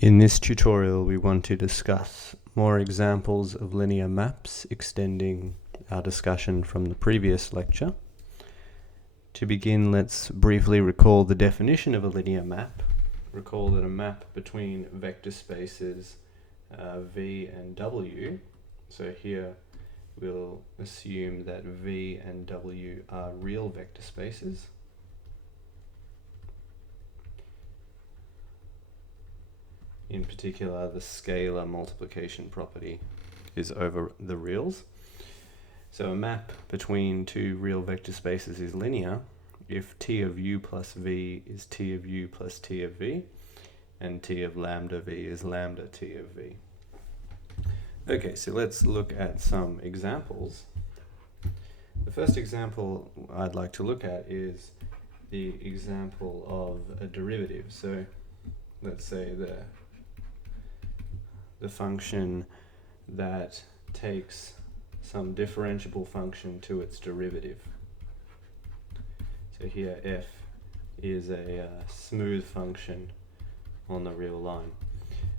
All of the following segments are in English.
In this tutorial, we want to discuss more examples of linear maps, extending our discussion from the previous lecture. To begin, let's briefly recall the definition of a linear map. Recall that a map between vector spaces V and W, so here we'll assume that V and W are real vector spaces. In particular, the scalar multiplication property is over the reals. So a map between two real vector spaces is linear if T of u plus V is T of u plus T of V, and T of lambda V is lambda T of V. Okay, so let's look at some examples. The first example I'd like to look at is the example of a derivative. So let's say the function that takes some differentiable function to its derivative. So here f is a smooth function on the real line.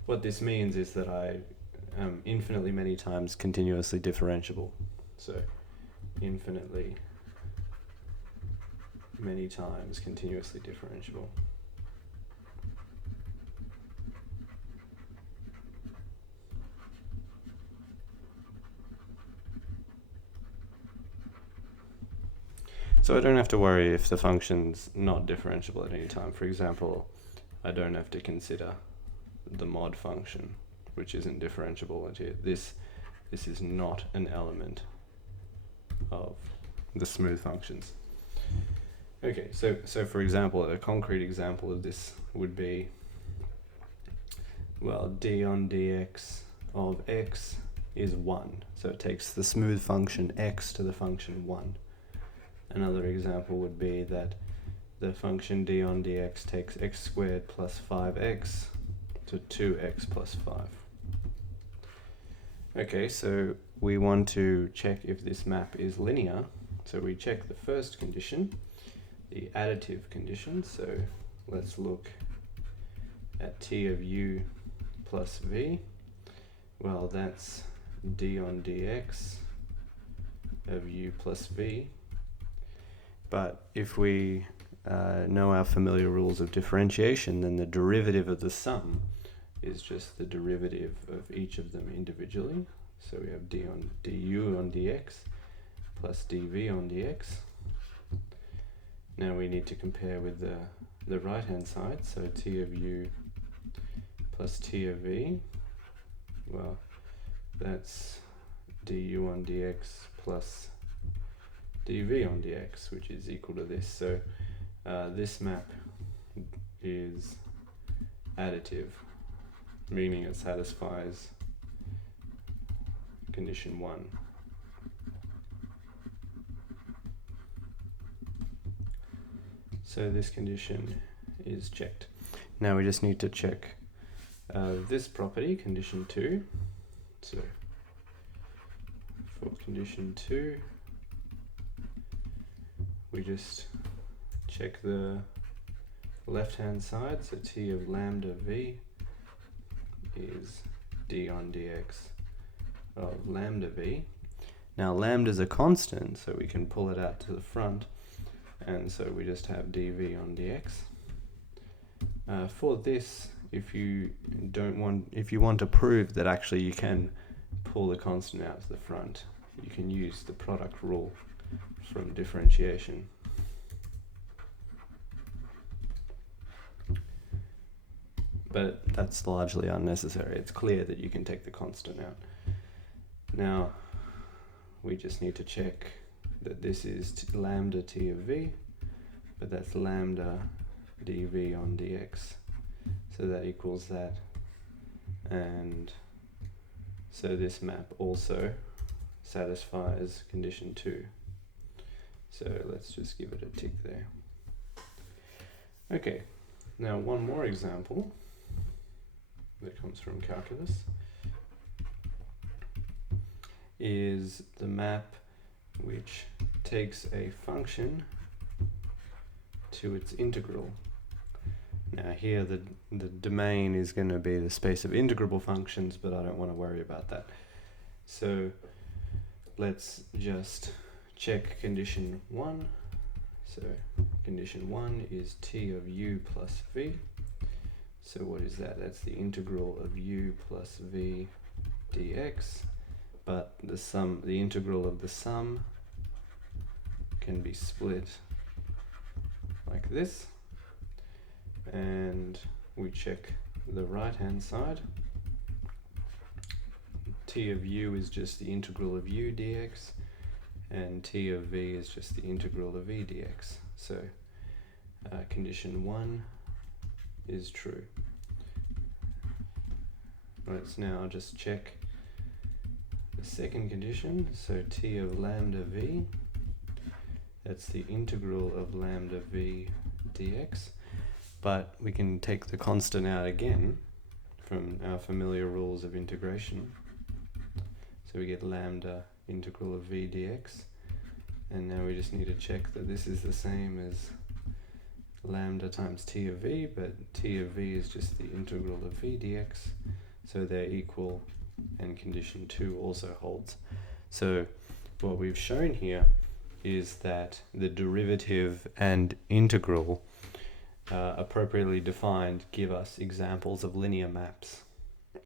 What this means is that I am infinitely many times continuously differentiable. So infinitely many times continuously differentiable. So I don't have to worry if the function's not differentiable at any time. For example, I don't have to consider the mod function, which isn't differentiable at here. This is not an element of the smooth functions. Okay, so for example, a concrete example of this would be, well, d on dx of x is 1. So it takes the smooth function x to the function 1. Another example would be that the function d on dx takes x squared plus 5x to 2x plus 5. Okay, so we want to check if this map is linear. So we check the first condition, the additive condition. So let's look at t of u plus v. Well, that's d on dx of u plus v. But if we know our familiar rules of differentiation, then the derivative of the sum is just the derivative of each of them individually. So we have du on dx plus dv on dx. Now we need to compare with the right hand side. So t of u plus t of v. Well, that's du on dx plus dv on dx, which is equal to this. So this map is additive, meaning it satisfies condition 1. So this condition is checked. Now we just need to check this property, condition 2. So for condition 2, we just check the left hand side. So t of lambda v is d on dx of lambda v. Now lambda is a constant, so we can pull it out to the front, and so we just have dv on dx. For this, if you want to prove that actually you can pull the constant out to the front, you can use the product rule from differentiation. But that's largely unnecessary. It's clear that you can take the constant out. Now we just need to check that this is lambda t of v, but that's lambda dv on dx. So that equals that. And so this map also satisfies condition 2. So let's just give it a tick there. Okay, now one more example that comes from calculus is the map which takes a function to its integral. Now here the domain is going to be the space of integrable functions, but I don't want to worry about that. So let's just check condition 1. So condition 1 is t of u plus v. So what is that? That's the integral of u plus v dx, but the integral of the sum can be split like this, and we check the right hand side. T of u is just the integral of u dx, and t of v is just the integral of v dx. So condition 1 is true. Let's now just check the second condition. So t of lambda v, that's the integral of lambda v dx, but we can take the constant out again from our familiar rules of integration. So we get lambda integral of v dx, and now we just need to check that this is the same as lambda times t of v, but t of v is just the integral of v dx, so they're equal, and condition 2 also holds. So what we've shown here is that the derivative and integral appropriately defined give us examples of linear maps.